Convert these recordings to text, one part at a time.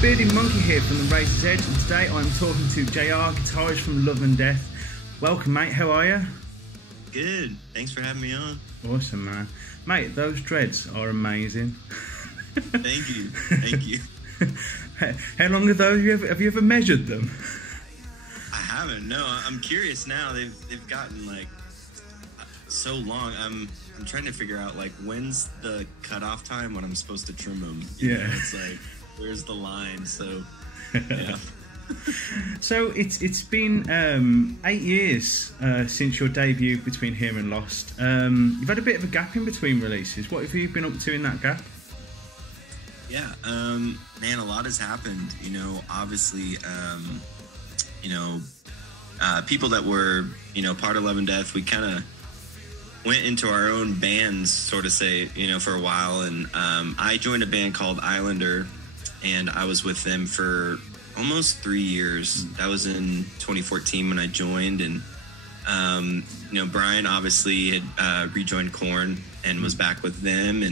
Bearded Monkey here from the Razor's Edge, and today I'm talking to JR, guitarist from Love and Death. Welcome, mate. How are you? Good. Thanks for having me on. Awesome, man. Mate, those dreads are amazing. Thank you. Thank you. How long are those? Have you ever measured them? I haven't. No, I'm curious now. They've gotten like so long. I'm trying to figure out like when's the cutoff time when I'm supposed to trim them. You know, it's like where's the line? So yeah. So it's been 8 years since your debut between Here and Lost. You've had a bit of a gap in between releases. What have you been up to in that gap? Yeah, man, a lot has happened. You know, obviously, people that were, part of Love and Death, we kind of went into our own bands, sort of say, for a while. And I joined a band called Islander, and I was with them for almost 3 years. That was in 2014 when I joined. And, Brian obviously had rejoined Korn and was back with them.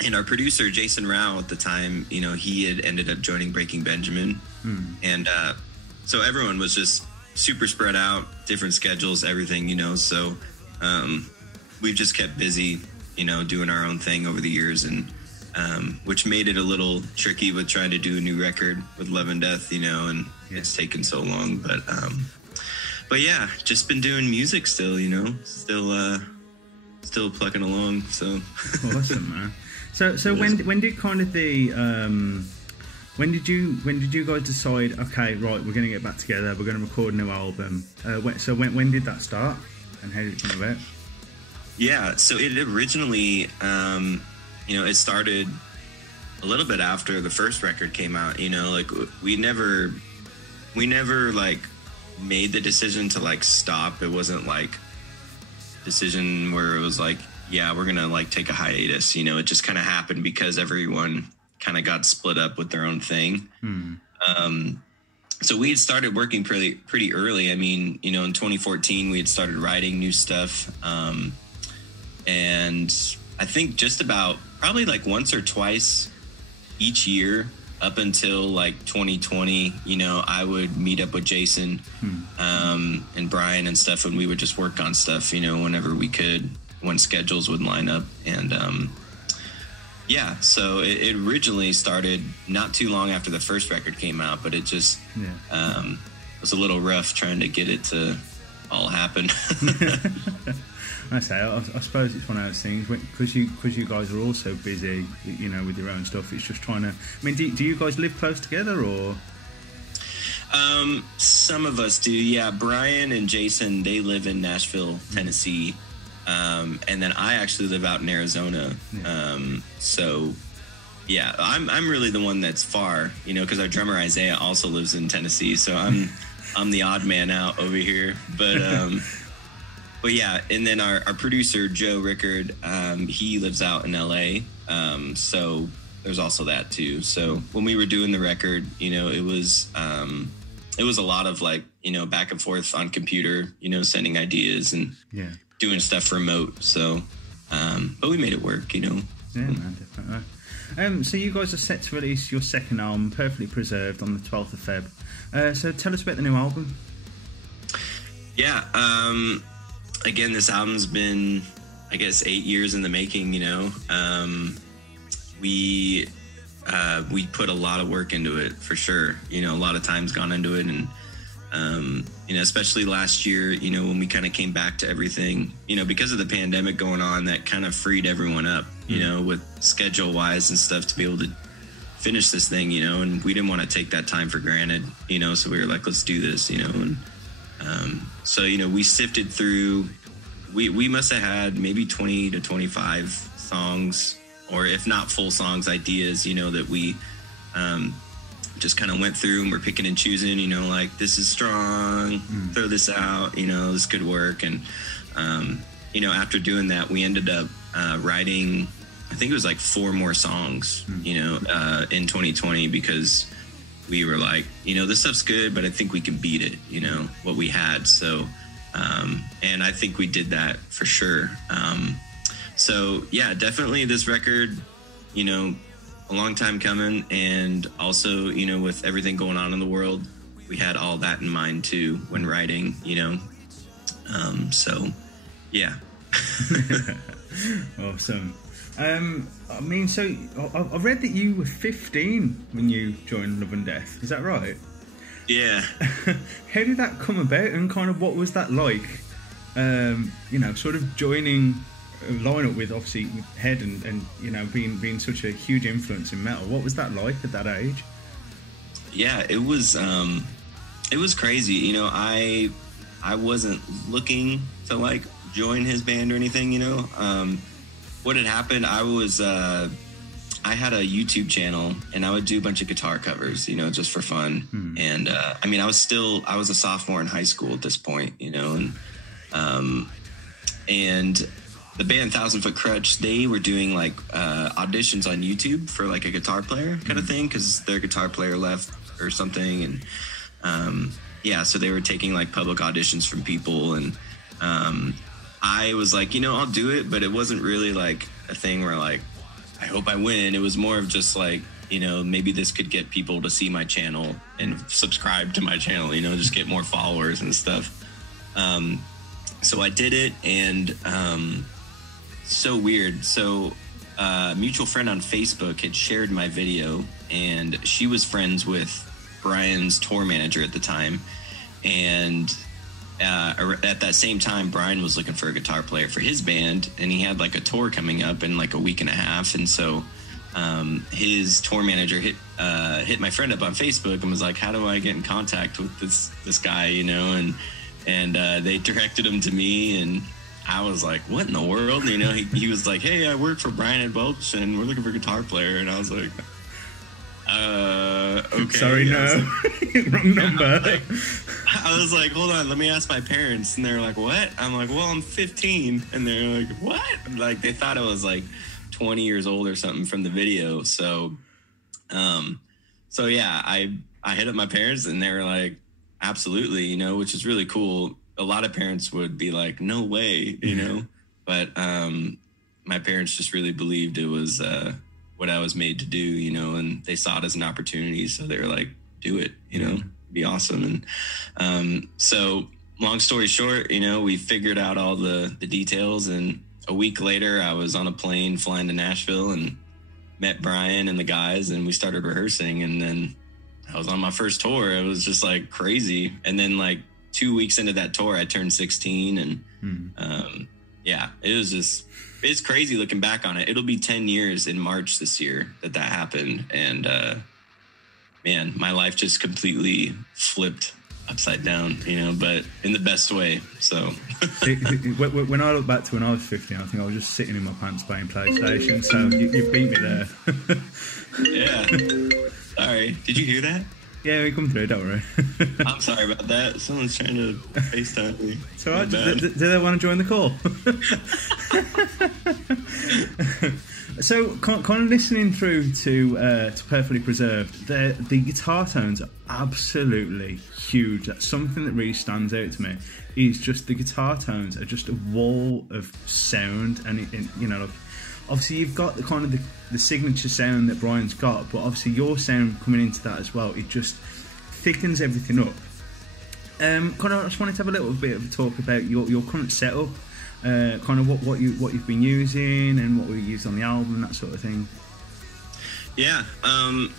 And our producer, Jason Rao, at the time, he had ended up joining Breaking Benjamin. And so everyone was just super spread out, different schedules, everything, So we've just kept busy, doing our own thing over the years, and which made it a little tricky with trying to do a new record with Love and Death, and it's taken so long. But yeah, just been doing music still, still plugging along. So awesome, man. So when did kind of the when did you guys decide, okay, right, we're gonna get back together, we're gonna record a new album? When did that start, and how did it come about? Yeah, so it originally it started a little bit after the first record came out. Like we never like made the decision to like stop. It wasn't like decision where it was like, yeah, we're gonna like take a hiatus. It just kind of happened because everyone kind of got split up with their own thing. So we had started working pretty early. I mean, in 2014 we had started writing new stuff, and I think just about probably like once or twice each year up until like 2020, I would meet up with Jason and Brian and stuff, and we would just work on stuff, whenever we could, when schedules would line up. And so it originally started not too long after the first record came out, but it just was a little rough trying to get it to all happen. I suppose it's one of those things, because you guys are all so busy, with your own stuff. It's just trying to. I mean, do you guys live close together, or? Some of us do. Yeah, Brian and Jason, they live in Nashville, Tennessee, and then I actually live out in Arizona. So yeah, I'm really the one that's far, because our drummer Isaiah also lives in Tennessee. So I'm the odd man out over here, But yeah, and then our producer, Joe Rickard, he lives out in LA. So there's also that too. So when we were doing the record, it was a lot of like, back and forth on computer, sending ideas and doing stuff remote. So, but we made it work, Yeah, man, definitely. So you guys are set to release your second album, Perfectly Preserved, on the 12th of Feb. So tell us about the new album. Yeah, again, this album's been, I guess, 8 years in the making. We put a lot of work into it, for sure. A lot of time's gone into it, and especially last year, when we kind of came back to everything, because of the pandemic going on, that kind of freed everyone up, with schedule wise and stuff, to be able to finish this thing, and we didn't want to take that time for granted, so we were like, let's do this, and so, we sifted through, we must have had maybe 20 to 25 songs, or if not full songs, ideas, that we just kind of went through, and we're picking and choosing, like, this is strong, throw this out, this could work. And, after doing that, we ended up writing, I think it was like 4 more songs, in 2020, because we were like, this stuff's good, but I think we can beat it, what we had. So, and I think we did that for sure. So yeah, definitely this record, a long time coming. And also, you know, with everything going on in the world, we had all that in mind too when writing, you know. So yeah. Awesome. I mean, so I've read that you were 15 when you joined Love and Death. Is that right? Yeah. How did that come about, and kind of what was that like? You know, sort of joining a lineup with obviously Head and you know being such a huge influence in metal. What was that like at that age? Yeah, it was crazy. You know, I wasn't looking to like join his band or anything, you know. What had happened, I had a YouTube channel and I would do a bunch of guitar covers, you know, just for fun. And I mean, I was a sophomore in high school at this point, you know, and the band Thousand Foot Crutch, they were doing like auditions on YouTube for like a guitar player kind of thing, because their guitar player left or something. And yeah, so they were taking like public auditions from people, and I was like, you know, I'll do it, but it wasn't really like a thing where like, I hope I win. It was more of just like, you know, maybe this could get people to see my channel and subscribe to my channel, you know, just get more followers and stuff. So I did it, and so weird. So a mutual friend on Facebook had shared my video, and she was friends with Brian's tour manager at the time. And at that same time, Brian was looking for a guitar player for his band, and he had like a tour coming up in like a week and a half. And so his tour manager hit my friend up on Facebook and was like, how do I get in contact with this guy, you know? And they directed him to me, and I was like, what in the world? You know, he was like, hey, I work for Brian and Welch, and we're looking for a guitar player. And I was like, okay. Sorry, no. Wrong number. I was like, hold on, let me ask my parents. And they're like, what? I'm like, well, I'm 15. And they're like, what? Like, they thought I was like 20 years old or something from the video. So yeah, I hit up my parents, and they were like, absolutely, you know, which is really cool. A lot of parents would be like, no way, you know, but my parents just really believed it was what I was made to do, you know, and they saw it as an opportunity. So they were like, do it, you know, be awesome. And so long story short, you know, we figured out all the details, and a week later I was on a plane flying to Nashville and met Brian and the guys, and we started rehearsing. And then I was on my first tour. It was just like crazy. And then like 2 weeks into that tour, I turned 16, and yeah, it's crazy looking back on it. It'll be 10 years in March this year that happened. And man, my life just completely flipped upside down, you know, but in the best way. So when I look back to when I was 15, I think I was just sitting in my pants playing PlayStation. So you beat me there. Yeah. Sorry. Did you hear that? Yeah, we come through, don't worry. I'm sorry about that. Someone's trying to FaceTime me. So do they want to join the call? So, kind of listening through to Perfectly Preserved, the guitar tones are absolutely huge. That's something that really stands out to me. Is just the guitar tones are just a wall of sound, and you know, like, obviously you've got the kind of the signature sound that Brian's got, but obviously your sound coming into that as well, it just thickens everything up. Kind of, I just wanted to have a little bit of a talk about your current setup. Kind of what you've been using and what we used on the album, that sort of thing. Yeah.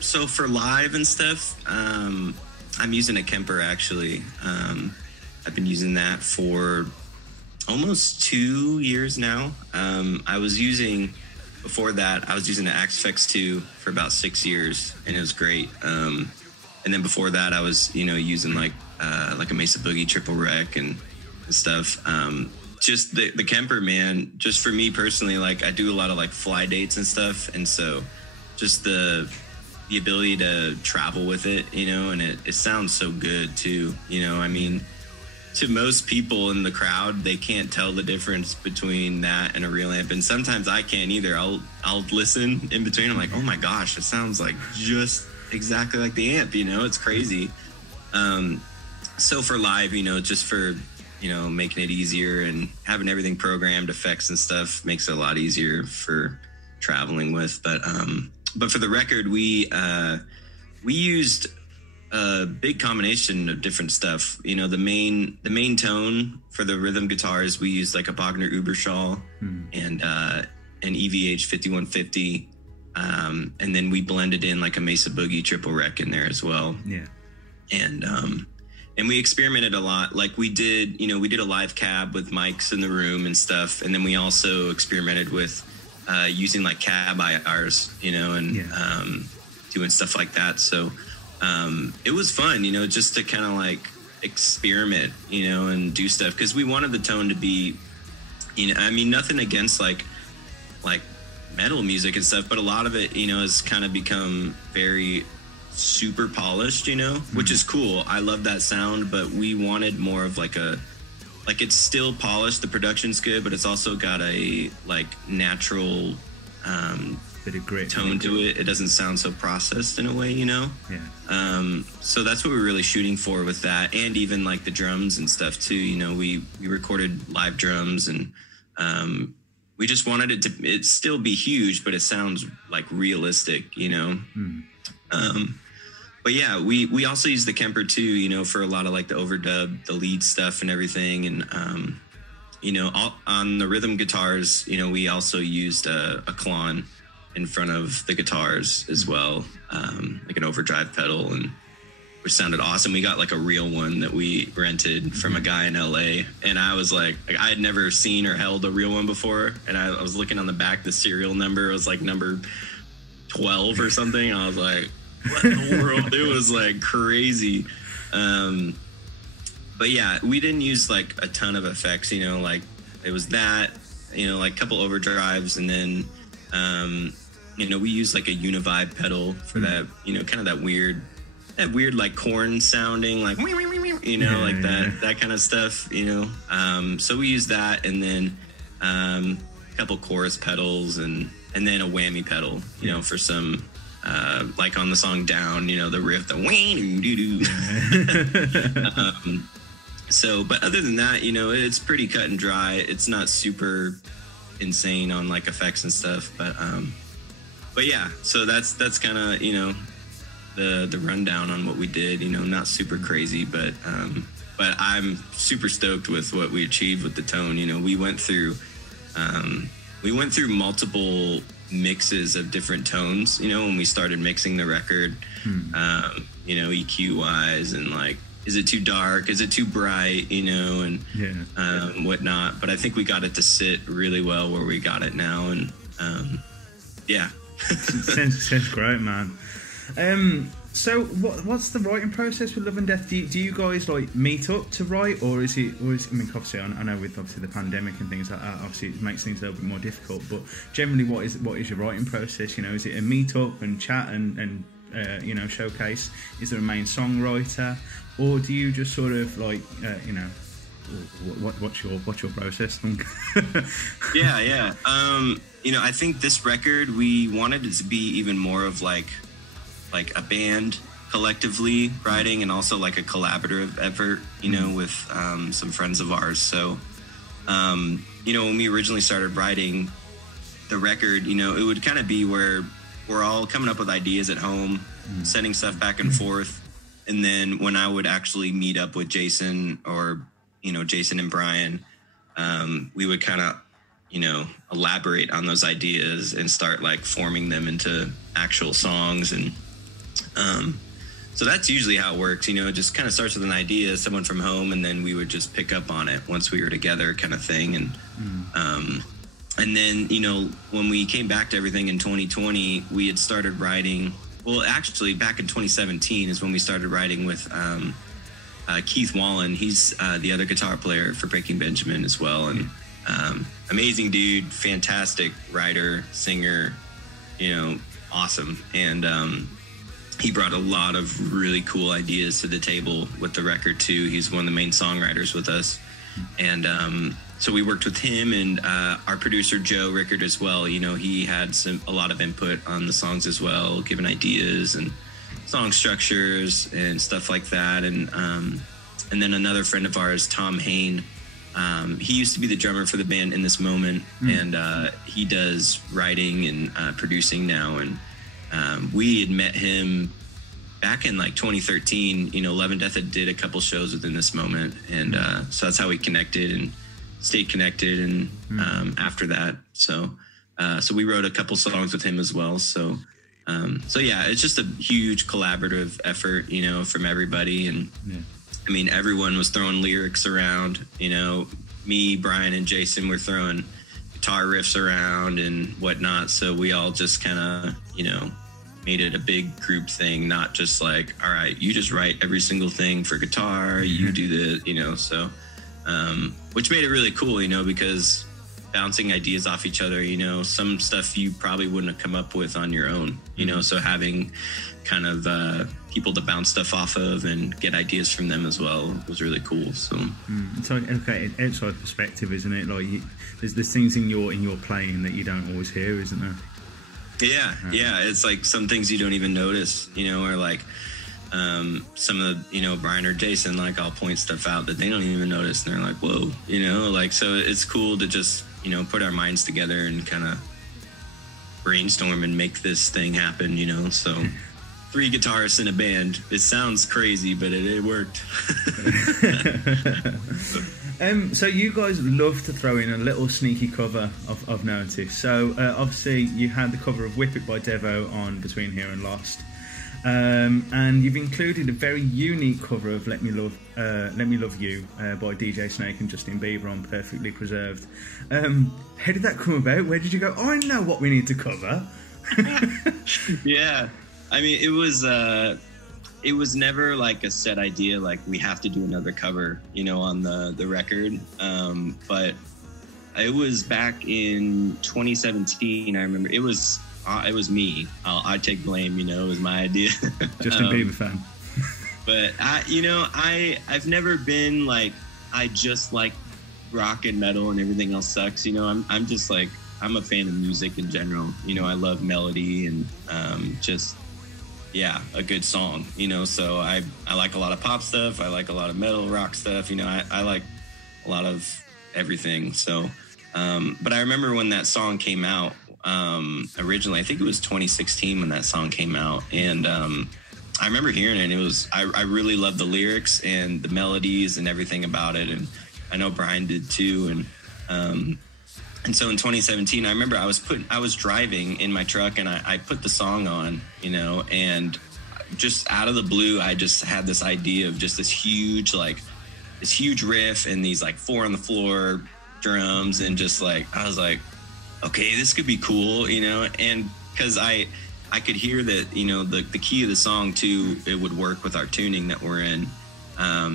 So for live and stuff, I'm using a Kemper actually. I've been using that for almost 2 years now. Before that, I was using an Axe 2 for about 6 years, and it was great. And then before that, I was, you know, using like a Mesa Boogie triple rec and stuff. Just the Kemper, man, just for me personally, like I do a lot of like fly dates and stuff. And so just the ability to travel with it, you know, and it sounds so good too. You know, I mean, to most people in the crowd, they can't tell the difference between that and a real amp. And sometimes I can't either. I'll listen in between. I'm like, oh my gosh, it sounds like just exactly like the amp, you know, it's crazy. So for live, you know, just for, you know, making it easier and having everything programmed, effects and stuff makes it a lot easier for traveling with. But but for the record, we used a big combination of different stuff. You know, the main tone for the rhythm guitars, we used like a Bogner Uberschall and an EVH 5150. And then we blended in like a Mesa Boogie triple rec in there as well. Yeah. And we experimented a lot. Like we did a live cab with mics in the room and stuff. And then we also experimented with using like cab IRs, you know, and doing stuff like that. So it was fun, you know, just to kind of like experiment, you know, and do stuff. Because we wanted the tone to be, you know, I mean, nothing against like metal music and stuff, but a lot of it, you know, has kind of become very super polished, you know, which is cool. I love that sound, but we wanted more of like it's still polished, the production's good, but it's also got a like natural bit of grit tone to it. It doesn't sound so processed in a way, you know. So that's what we're really shooting for with that, and even like the drums and stuff too, you know. We recorded live drums, and we just wanted it still be huge, but it sounds like realistic, you know. But yeah, we also use the Kemper too, you know, for a lot of like the overdub, the lead stuff and everything. And, you know, on the rhythm guitars, you know, we also used a Klon in front of the guitars as well, like an overdrive pedal, and which sounded awesome. We got like a real one that we rented from a guy in LA. And I was like I had never seen or held a real one before. And I was looking on the back, the serial number was like number 12 or something. I was like, what in the world? It was like crazy. But yeah, we didn't use like a ton of effects, you know, like it was that, you know, like a couple overdrives, and then you know, we used like a Univibe pedal for that, you know, kind of that weird like corn sounding, like, you know, like that kind of stuff, you know. So we used that, and then a couple chorus pedals, and then a whammy pedal, you know, for some like on the song Down, you know, the riff, the wing doo doo. So, but other than that, you know, it's pretty cut and dry. It's not super insane on like effects and stuff, but yeah. So that's kind of, you know, the rundown on what we did. You know, not super crazy, but I'm super stoked with what we achieved with the tone. You know, we went through multiple mixes of different tones, you know, when we started mixing the record, you know, EQ wise, and like, is it too dark, is it too bright, you know, and whatnot. But I think we got it to sit really well where we got it now, and yeah. sounds great, man. So what's the writing process with Love and Death? Do you guys like meet up to write, or is it? I mean, obviously, I know with obviously the pandemic and things like that, obviously it makes things a little bit more difficult. But generally, what is your writing process? You know, is it a meet up and chat and you know, showcase? Is there a main songwriter, or do you just sort of like you know, what's your process? Yeah. You know, I think this record, we wanted it to be even more of like a band collectively writing, and also like a collaborative effort, you know, with some friends of ours. So, you know, when we originally started writing the record, you know, it would kind of be where we're all coming up with ideas at home, sending stuff back and forth. And then when I would actually meet up with Jason, or, you know, Jason and Brian, we would kind of, you know, elaborate on those ideas and start like forming them into actual songs. And so that's usually how it works. You know, it just kind of starts with an idea, someone from home, and then we would just pick up on it once we were together, kind of thing. And then, you know, when we came back to everything in 2020, we had started writing. Well, actually, back in 2017 is when we started writing with Keith Wallen. He's the other guitar player for Breaking Benjamin as well, and amazing dude, fantastic writer, singer, you know, awesome. And he brought a lot of really cool ideas to the table with the record too. He's one of the main songwriters with us. And so we worked with him, and our producer Joe Rickard as well. You know, he had a lot of input on the songs as well, giving ideas and song structures and stuff like that. And then another friend of ours, Tom Hain, he used to be the drummer for the band In This Moment, and he does writing and producing now. And we had met him back in like 2013. You know, Love and Death had did a couple shows within This Moment, and so that's how we connected and stayed connected. And after that, so we wrote a couple songs with him as well. So yeah, it's just a huge collaborative effort, you know, from everybody. And I mean, everyone was throwing lyrics around, you know, me, Brian, and Jason were throwing guitar riffs around and whatnot. So we all just kind of, you know, made it a big group thing, not just like, all right, you just write every single thing for guitar, you do the, you know, so, which made it really cool, you know, because bouncing ideas off each other, you know, some stuff you probably wouldn't have come up with on your own, you know, so having kind of people to bounce stuff off of and get ideas from them as well was really cool. So it's like, okay, outside perspective, isn't it? Like there's things in your playing that you don't always hear, isn't there? Yeah, it's like some things you don't even notice, you know, or like some of the, you know, Brian or Jason, like I'll point stuff out that they don't even notice, and they're like, whoa, you know, like, so it's cool to just, you know, put our minds together and kind of brainstorm and make this thing happen, you know. So 3 guitarists in a band, it sounds crazy, but it worked. So you guys love to throw in a little sneaky cover of notice. So obviously you had the cover of Whip It by Devo on Between Here and Lost, and you've included a very unique cover of Let Me Love You by DJ Snake and Justin Bieber on Perfectly Preserved. How did that come about? Where did you go, oh, I know what we need to cover? Yeah, I mean, it was never like a set idea, like we have to do another cover, you know, on the record. But it was back in 2017. I remember it was me. I take blame, you know, it was my idea. Justin Bieber fan. But I've never been like, I just like rock and metal and everything else sucks. You know, I'm just like, I'm a fan of music in general. You know, I love melody and a good song, you know, so I like a lot of pop stuff. I like a lot of metal, rock stuff, you know, I like a lot of everything. So, but I remember when that song came out, originally, I think it was 2016 when that song came out. And, I remember hearing it, and it was, I really loved the lyrics and the melodies and everything about it. And I know Brian did too. And so in 2017, I remember I was driving in my truck, and I put the song on, you know, and just out of the blue, I just had this idea of just this huge riff and these like 4 on the floor drums. And just like, I was like, okay, this could be cool, you know, and cause I could hear that, you know, the key of the song too, it would work with our tuning that we're in.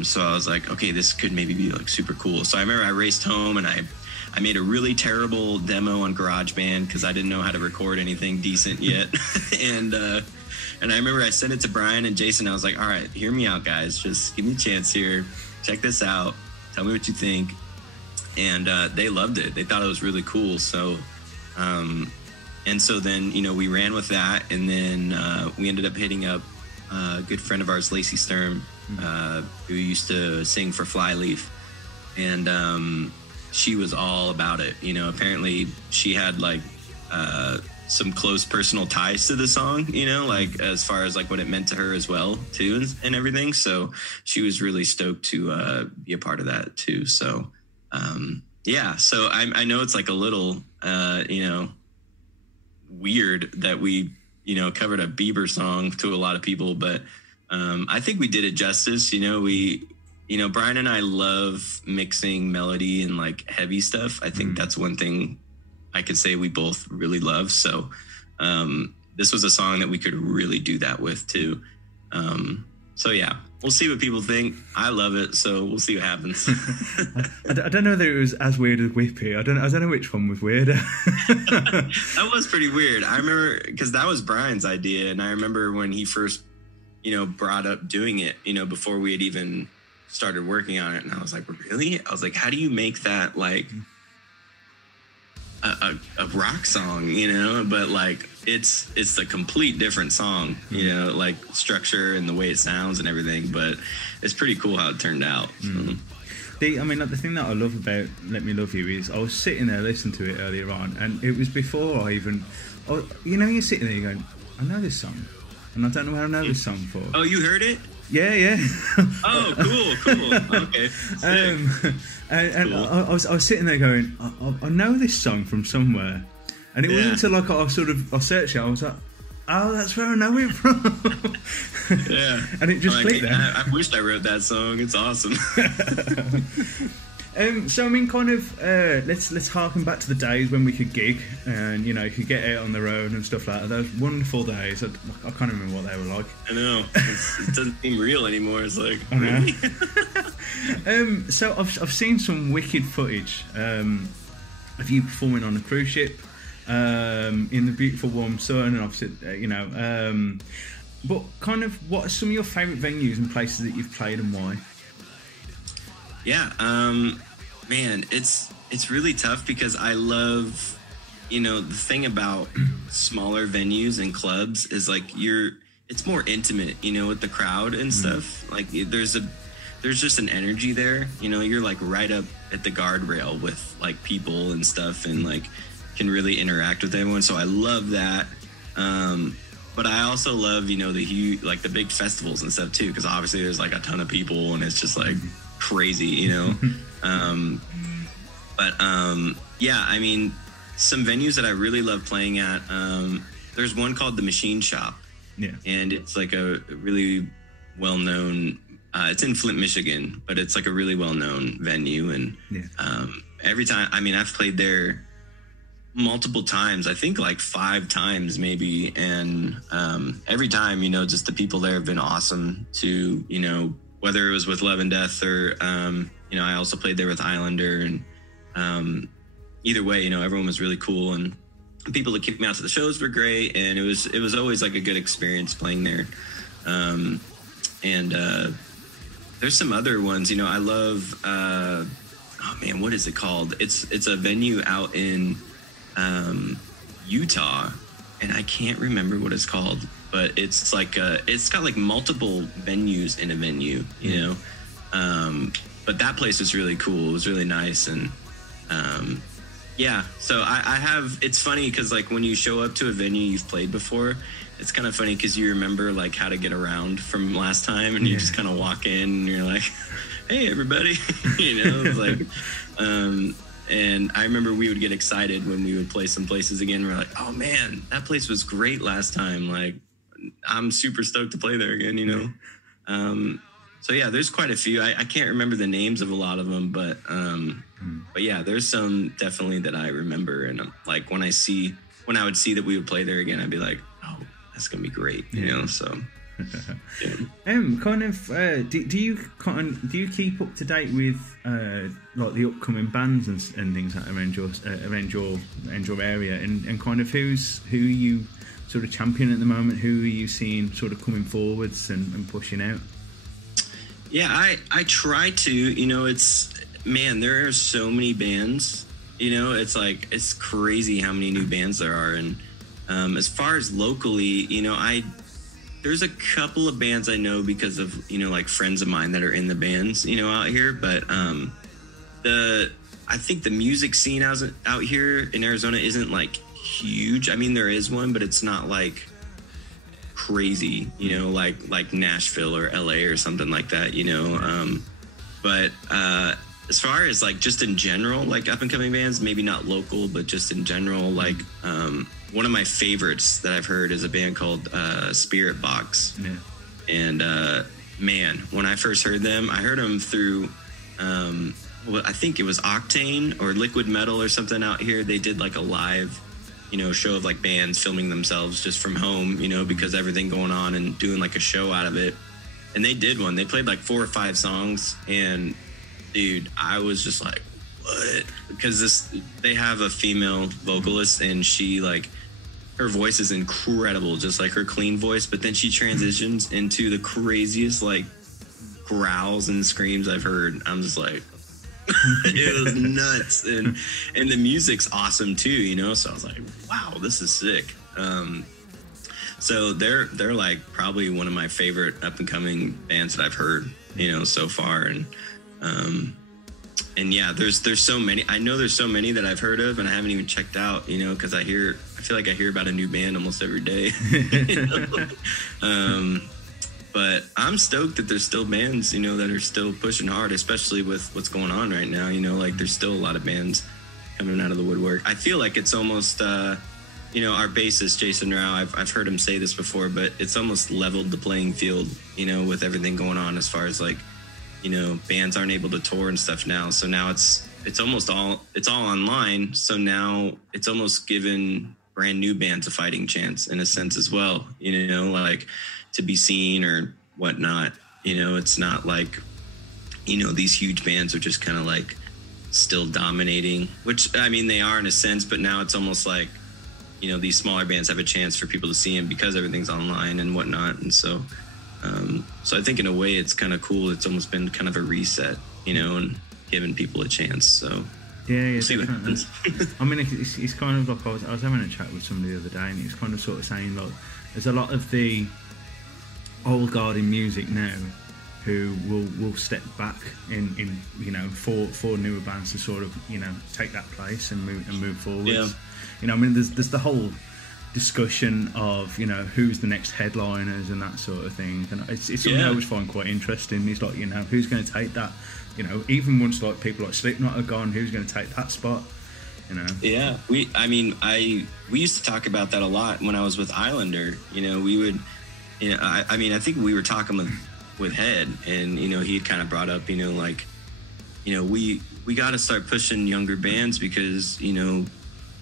So I was like, okay, this could maybe be like super cool. So I remember I raced home, and I made a really terrible demo on GarageBand because I didn't know how to record anything decent yet. And I remember I sent it to Brian and Jason. I was like, all right, hear me out, guys. Just give me a chance here. Check this out. Tell me what you think. And they loved it. They thought it was really cool. So, and so then, you know, we ran with that. And then we ended up hitting up a good friend of ours, Lacey Sturm, who used to sing for Flyleaf. And she was all about it. You know, apparently she had like some close personal ties to the song, you know, like as far as like what it meant to her as well too, and everything. So she was really stoked to be a part of that too. So yeah, so I know it's like a little you know, weird that we, you know, covered a Bieber song to a lot of people, but I think we did it justice. You know, Brian and I love mixing melody and like heavy stuff. I think that's one thing I could say we both really love. So this was a song that we could really do that with too. So yeah, we'll see what people think. I love it, so we'll see what happens. I don't know whether it was as weird as Whippy. I don't know which one was weirder. That was pretty weird. I remember because that was Brian's idea, and I remember when he first, you know, brought up doing it, you know, before we had even started working on it, and I was like, really? I was like, how do you make that like a rock song, you know? But like it's a complete different song, you know, like structure and the way it sounds and everything, but it's pretty cool how it turned out. So. The thing that I love about Let Me Love You is I was sitting there listening to it earlier on, and it was before I even, you know, you're sitting there, you're going, I know this song, and I don't know what I know this song for. Oh, you heard it? Yeah. Oh, cool. Okay. And cool. I was sitting there going, I know this song from somewhere, and it wasn't until like I searched it, I was like, oh, that's where I know it from. Yeah. And it just clicked there. I wished I wrote that song. It's awesome. So I mean, kind of, let's harken back to the days when we could gig and could get out on the road and stuff like that. Those wonderful days. I can't remember what they were like. I know it doesn't seem real anymore. It's like, really? So I've seen some wicked footage of you performing on a cruise ship in the beautiful warm sun, and obviously but kind of, what are some of your favourite venues and places that you've played, and why? Yeah, man, it's really tough because I love, the thing about smaller venues and clubs is like it's more intimate, with the crowd and stuff. Like there's just an energy there, you're like right up at the guardrail with like people and stuff, and like can really interact with everyone. So I love that. But I also love, the huge, like the big festivals and stuff too, because obviously there's like a ton of people and it's just like crazy, yeah, I mean, some venues that I really love playing at, there's one called the Machine Shop, and it's like a really well-known, it's in Flint, Michigan, but it's like a really well-known venue, and every time, I mean, I've played there multiple times, I think like 5 times maybe, and every time, just the people there have been awesome to, whether it was with Love and Death or I also played there with Islander, and either way, everyone was really cool, and people that kicked me out to the shows were great, and it was always like a good experience playing there. There's some other ones, I love oh man, what is it called? It's a venue out in Utah, and I can't remember what it's called, but it's like it's got like multiple venues in a venue, but that place was really cool. It was really nice, and so I have, it's funny because like when you show up to a venue you've played before, it's kind of funny because you remember like how to get around from last time, and you just kind of walk in and you're like, hey everybody, it's like and I remember we would get excited when we would play some places again. We're like, oh man, that place was great last time. Like, I'm super stoked to play there again, So yeah, there's quite a few. I can't remember the names of a lot of them, but yeah, there's some definitely that I remember. And like when I would see that we would play there again, I'd be like, oh, that's going to be great, so. Kind of, do you keep up to date with like the upcoming bands and things that are around your area, and kind of who are you sort of champion at the moment? Who are you seeing sort of coming forwards and pushing out? Yeah, I try to, there are so many bands, it's like, it's crazy how many new bands there are. And as far as locally, there's a couple of bands I know because of, like friends of mine that are in the bands, out here. But I think the music scene out here in Arizona isn't like huge. I mean, there is one, but it's not like crazy, like Nashville or LA or something like that, But as far as like just in general, like up and coming bands, maybe not local, but just in general, like one of my favorites that I've heard is a band called Spirit Box. Yeah. And man, when I first heard them, I heard them through I think it was Octane or Liquid Metal or something out here. They did like a live show of like bands filming themselves just from home, because everything going on, and doing like a show out of it. And they did one. They played like 4 or 5 songs, and dude, I was just like, what? Because they have a female vocalist, and she like, her voice is incredible, just like her clean voice, but then she transitions into the craziest like growls and screams I've heard. I'm just like, it was nuts, and the music's awesome too, so I was like, wow, this is sick. So they're like probably one of my favorite up and coming bands that I've heard, so far. And and yeah, there's so many. I know there's so many that I've heard of and I haven't even checked out, you know, because I feel like I hear about a new band almost every day. You know? But I'm stoked that there's still bands, you know, that are still pushing hard, especially with what's going on right now. You know, like there's still a lot of bands coming out of the woodwork. I feel like it's almost, you know, our bassist, Jason Rao, I've heard him say this before, but it's almost leveled the playing field, you know, with everything going on as far as like, you know, bands aren't able to tour and stuff now. So now it's all online. So now it's almost given brand new bands a fighting chance in a sense as well, you know, like to be seen or whatnot. You know, it's not like, you know, these huge bands are just kind of like still dominating, which I mean, they are in a sense, but now it's almost like, you know, these smaller bands have a chance for people to see them because everything's online and whatnot. And so, so I think in a way it's kind of cool. It's almost been kind of a reset, you know, and giving people a chance. So yeah, we'll see what happens. I mean, it's kind of like I was having a chat with somebody the other day, and he was kind of sort of saying like, there's a lot of the old guard in music now who will step back in you know, for newer bands to sort of, you know, take that place and move forward. Yeah. You know, I mean, there's the whole discussion of, you know, who's the next headliners and that sort of thing, and it's something I always find quite interesting. It's like, you know, who's going to take that, you know, even once like people like Slipknot are gone, who's going to take that spot, you know? Yeah, we used to talk about that a lot when I was with Islander. You know, we would, you know, I mean, I think we were talking with Head, and, you know, he had kind of brought up, you know, like, you know, we got to start pushing younger bands because, you know,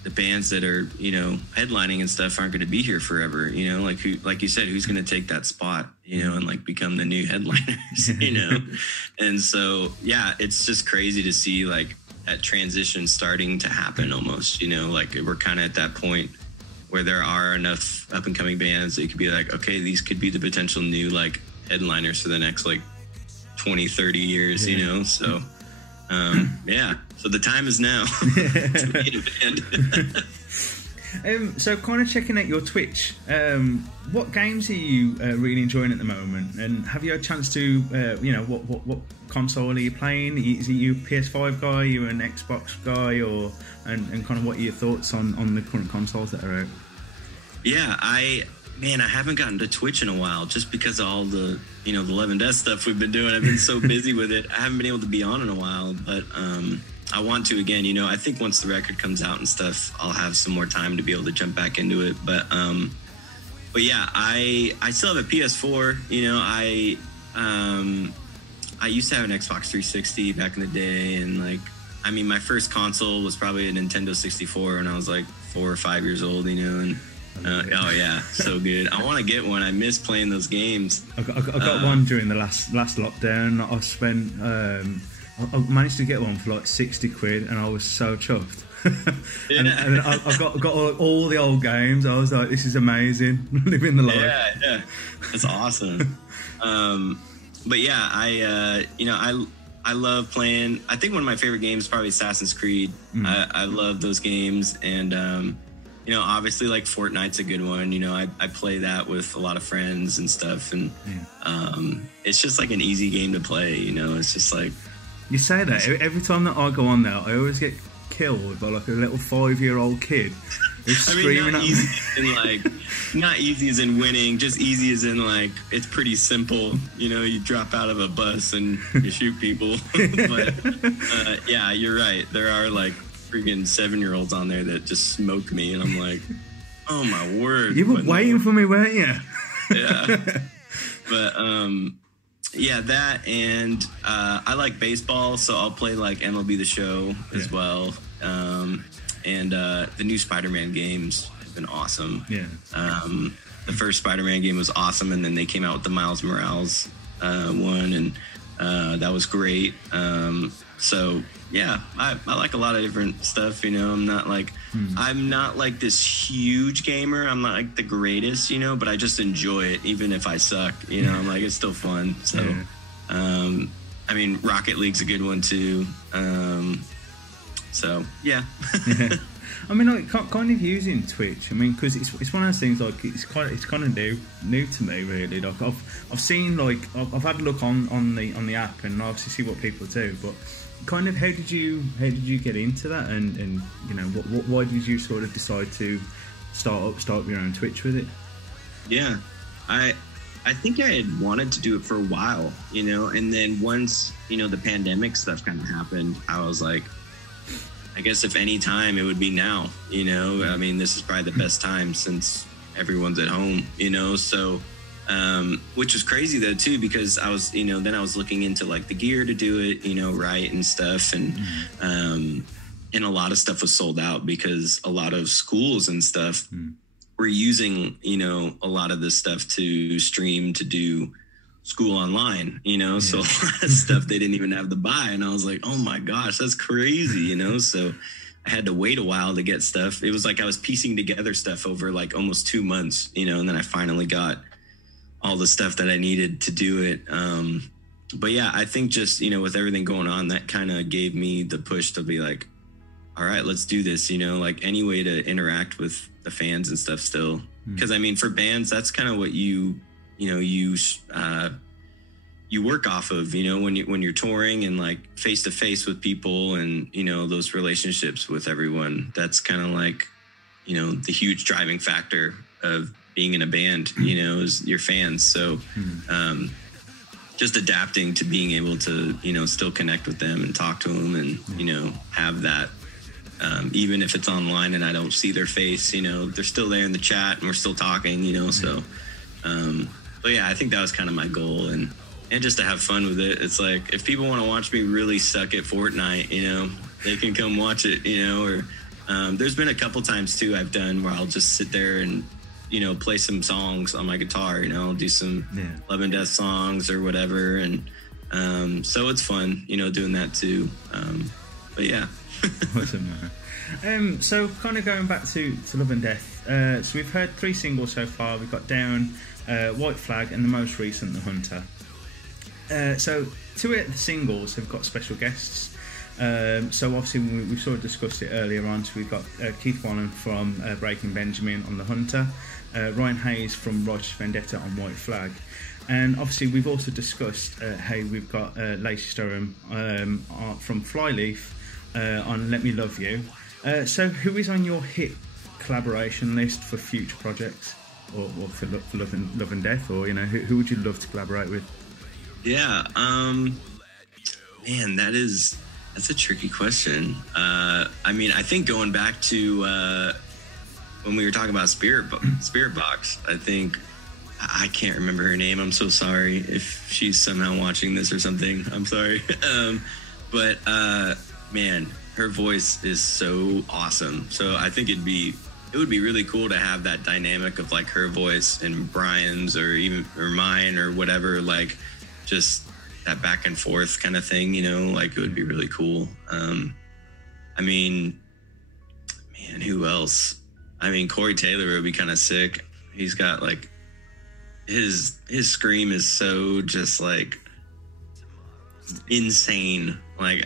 the bands that are, you know, headlining and stuff aren't going to be here forever, you know, like like you said, who's going to take that spot, you know, and like become the new headliners, you know? And so, yeah, it's just crazy to see like that transition starting to happen almost, you know, like we're kind of at that point where there are enough up and coming bands that you could be like, okay, these could be the potential new like headliners for the next like 20, 30 years, you know? So, yeah, so the time is now to be in a band. So kind of checking out your Twitch, what games are you really enjoying at the moment, and have you had a chance to, you know, what console are you playing? Is it you a PS5 guy, are you an Xbox guy, or and kind of what are your thoughts on the current consoles that are out? Yeah, I haven't gotten to Twitch in a while just because of all the, you know, the Love and Death stuff we've been doing. I've been so busy with it. I haven't been able to be on in a while, but I want to again. You know, I think once the record comes out and stuff, I'll have some more time to be able to jump back into it. But yeah, I still have a PS4. You know, I used to have an Xbox 360 back in the day, and like, I mean, my first console was probably a Nintendo 64 when I was like 4 or 5 years old. You know, and oh yeah, so good. I want to get one. I miss playing those games. I got one during the last lockdown. I spent I managed to get one for like 60 quid, and I was so chuffed. and I got all the old games. I was like, this is amazing. Living the life. Yeah, that's awesome. But yeah, you know, I love playing. I think one of my favorite games is probably Assassin's Creed. I love those games, and you know, obviously like Fortnite's a good one. You know, I play that with a lot of friends and stuff, and it's just like an easy game to play. You know, it's just like, you say that every time that I go on there, I always get killed by like a little 5-year-old kid who's screaming at me. Not easy as in winning, just easy as in like it's pretty simple. You know, you drop out of a bus and you shoot people. But yeah, you're right. There are like freaking 7-year-olds on there that just smoke me, and I'm like, oh my word! You were waiting for me, weren't you? Yeah. But yeah, that, and I like baseball, so I'll play like MLB The Show as well. And the new Spider-Man games have been awesome. Yeah. The first Spider-Man game was awesome, and then they came out with the Miles Morales one, and that was great. So yeah, I like a lot of different stuff. You know, I'm not like this huge gamer. I'm not like the greatest, you know, but I just enjoy it, even if I suck. You know, I'm like, it's still fun. So, I mean, Rocket League's a good one too. So yeah. I mean, like, kind of using Twitch. I mean, because it's one of those things, like, it's kind of new to me, really. Like, I've seen, like, I've had a look on the app and obviously see what people do, but kind of how did you get into that, and you know, why did you sort of decide to start up your own Twitch with it? Yeah, I think I had wanted to do it for a while, you know, and then once, you know, the pandemic stuff kind of happened, I was like, I guess if any time, it would be now, you know. I mean, this is probably the best time since everyone's at home, you know. So, which was crazy though too, because I was, you know, then I was looking into like the gear to do it, you know, right, and stuff, and a lot of stuff was sold out because a lot of schools and stuff were using, you know, a lot of this stuff to stream, to do school online, you know. So a lot of stuff they didn't even have to buy, and I was like, oh my gosh, that's crazy, you know. So I had to wait a while to get stuff. It was like I was piecing together stuff over like almost 2 months, you know, and then I finally got all the stuff that I needed to do it. But yeah, I think just, you know, with everything going on, that kind of gave me the push to be like, all right, let's do this, you know, like any way to interact with the fans and stuff still. Because I mean, for bands, that's kind of what you work off of, you know, when you're touring and like face to face with people, and, you know, those relationships with everyone. That's kind of like, you know, the huge driving factor of being in a band, you know, is your fans. So just adapting to being able to, you know, still connect with them and talk to them, and, you know, have that, even if it's online and I don't see their face, you know, they're still there in the chat and we're still talking, you know. So but yeah, I think that was kind of my goal, and just to have fun with it. It's like, if people want to watch me really suck at Fortnite, you know, they can come watch it, you know. Or there's been a couple times too I've done where I'll just sit there and, you know, play some songs on my guitar, you know, I'll do some Love and Death songs or whatever, and so it's fun, you know, doing that too. But yeah. Awesome. So kind of going back to Love and Death, so we've heard 3 singles so far. We've got Down, White Flag, and the most recent, The Hunter. So 2 of the singles have got special guests. So obviously we've sort of discussed it earlier on. So we've got Keith Wallen from Breaking Benjamin on The Hunter, Ryan Hayes from Righteous Vendetta on White Flag, and obviously we've also discussed how we've got Lacey Sturham from Flyleaf on Let Me Love You. So who is on your hit collaboration list for future projects, or for Love and Death, or, you know, who would you love to collaborate with? Yeah, man, that's a tricky question. I mean, I think going back to when we were talking about Spirit Box, I think, I can't remember her name. I'm so sorry if she's somehow watching this or something. I'm sorry. But man, her voice is so awesome. So I think it would be really cool to have that dynamic of like her voice and Brian's, or mine, or whatever, like just that back and forth kind of thing, you know, like it would be really cool. I mean, man, who else? I mean, Corey Taylor would be kind of sick. He's got like, his scream is so just like insane. Like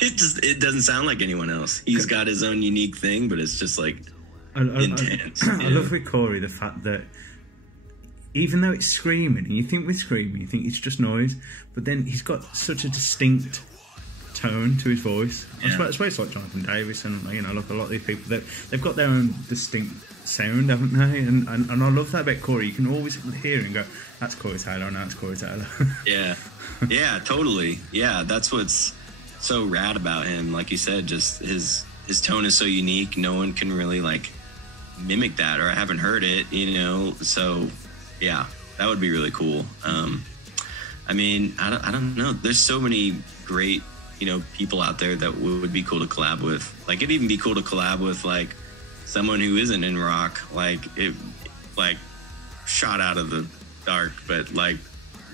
it doesn't sound like anyone else. He's got his own unique thing, but it's just like intense. I love with Corey the fact that even though it's screaming, and you think with screaming, you think it's just noise, but then he's got such a distinct tone to his voice. Yeah. I suppose it's like Jonathan Davis, and, you know, look, a lot of these people, they've got their own distinct sound, haven't they? And I love that about Corey. You can always hear and go, that's Corey Taylor, and that's Corey Taylor. Yeah, totally. Yeah, that's what's so rad about him. Like you said, just his tone is so unique. No one can really like mimic that, or I haven't heard it, you know. So yeah, that would be really cool. I mean, I don't know. There's so many great, you know, people out there that would be cool to collab with. Like, it'd even be cool to collab with like someone who isn't in rock, like it, like shot out of the dark, but like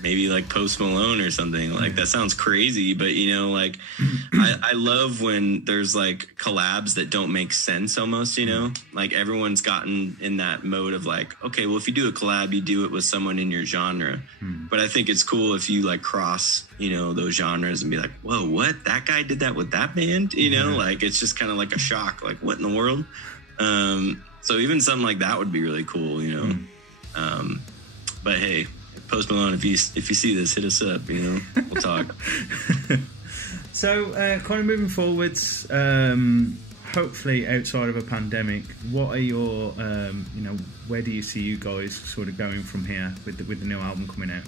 maybe like Post Malone or something. Like that sounds crazy, but you know, like I love when there's like collabs that don't make sense almost, you know, like everyone's gotten in that mode of like, okay, well, if you do a collab, you do it with someone in your genre. But I think it's cool if you like cross, you know, those genres and be like, whoa, what? That guy did that with that band? You know, like it's just kind of like a shock, like what in the world? So even something like that would be really cool, you know? But hey, Post Malone, if you see this, hit us up, you know, we'll talk. So kind of moving forwards, hopefully outside of a pandemic, what are your, you know, where do you see you guys sort of going from here with the new album coming out?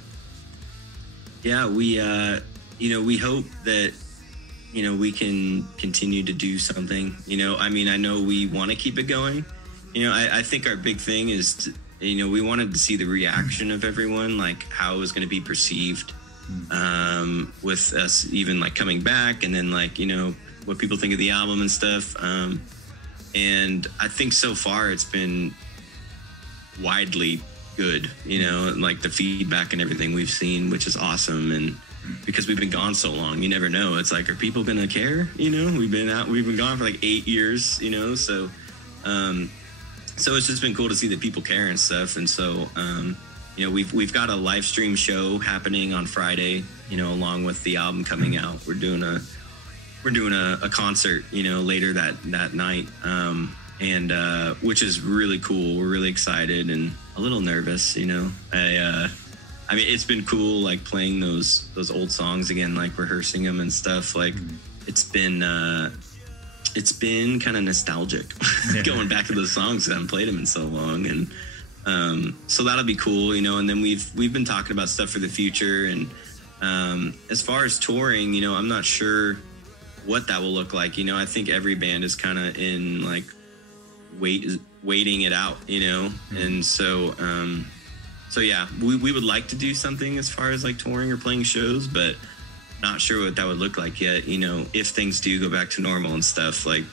Yeah, we, you know, we hope that, you know, we can continue to do something, you know, I mean, I know we want to keep it going. You know, I think our big thing is, you know, we wanted to see the reaction of everyone, like how it was going to be perceived with us even like coming back, and then like, you know, what people think of the album and stuff. And I think so far it's been widely good, you know, like the feedback and everything we've seen, which is awesome. And because we've been gone so long, you never know. It's like, are people going to care? You know, we've been gone for like 8 years, you know, so it's just been cool to see that people care and stuff. And so, you know, we've got a live stream show happening on Friday, you know, along with the album coming out. We're doing a concert, you know, later that night. And which is really cool. We're really excited and a little nervous, you know. I mean, it's been cool, like playing those old songs again, like rehearsing them and stuff. Like it's been kind of nostalgic going back to those songs. I haven't played them in so long. And so that'll be cool, you know. And then we've been talking about stuff for the future. And as far as touring, you know, I'm not sure what that will look like. You know, I think every band is kind of in like waiting it out, you know. And so yeah, we would like to do something as far as like touring or playing shows, but not sure what that would look like yet. You know, if things do go back to normal and stuff, like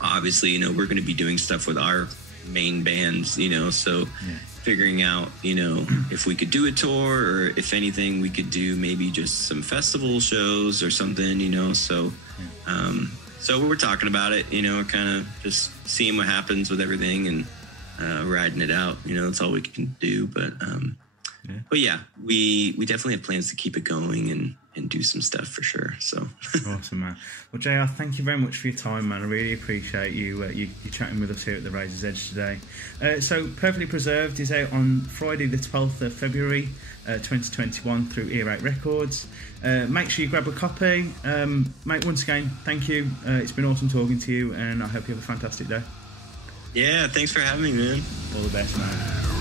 obviously, you know, we're going to be doing stuff with our main bands, you know, so figuring out, you know, if we could do a tour, or if anything, we could do maybe just some festival shows or something, you know. So so we're talking about it, you know, kind of just seeing what happens with everything and riding it out, you know. That's all we can do. But yeah, we definitely have plans to keep it going and do some stuff for sure. So awesome, man. Well, JR, thank you very much for your time, man. I really appreciate you chatting with us here at the Razor's Edge today. So Perfectly Preserved is out on Friday the 12th of February 2021 through Ear 8 Records. Make sure you grab a copy. Mate, once again, thank you. It's been awesome talking to you, and I hope you have a fantastic day. Yeah, thanks for having me, man. All the best, man.